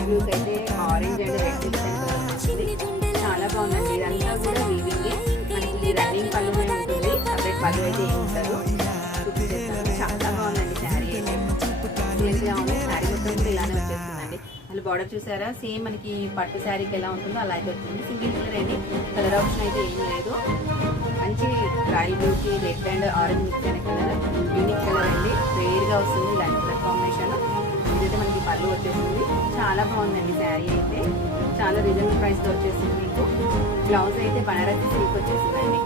Navy బ్లూకి అయితే orange and red design వచ్చింది. చాలా బాగుందండి. ఇదంతా కూడా వీవింగ్. మనకి రన్నింగ్ పళ్ళు ఉంటుంది, సపరేట్ పళ్ళు అయితే ఏమి ఉండదు. చూపించేస్తాను. చాలా బాగుందండి శారీ అయితే. క్లియర్గా ఉంది. శారీ మొత్తం కూడా ఇలానే వచ్చేస్తుందండి. మళ్ళీ బార్డర్ చూసారా, సేమ్ మనకి పట్టు శారీకి ఎలా ఉంటుందో అలా అయితే వస్తుంది. సింగిల్ కలర్ అండి, కలర్ ఆప్షన్ అయితే ఏం లేదు. మంచి రాయల్ బ్లూకి రెడ్ అండ్ ఆరెంజ్ మిక్స్ అయిన కలర్, యూనిక్ కలర్ అండి. రేర్గా వస్తుంది ఇలాంటి కలర్ కాంబినేషన్. ఇదైతే మనకి పళ్ళు వచ్చేస్తుంది. చాలా బాగుందండి శారీ అయితే. చాలా రీజనబుల్ ప్రైస్లో వచ్చేసింది మీకు. బ్లౌజ్ అయితే బనారసి సిల్క్ వచ్చేసిందండి.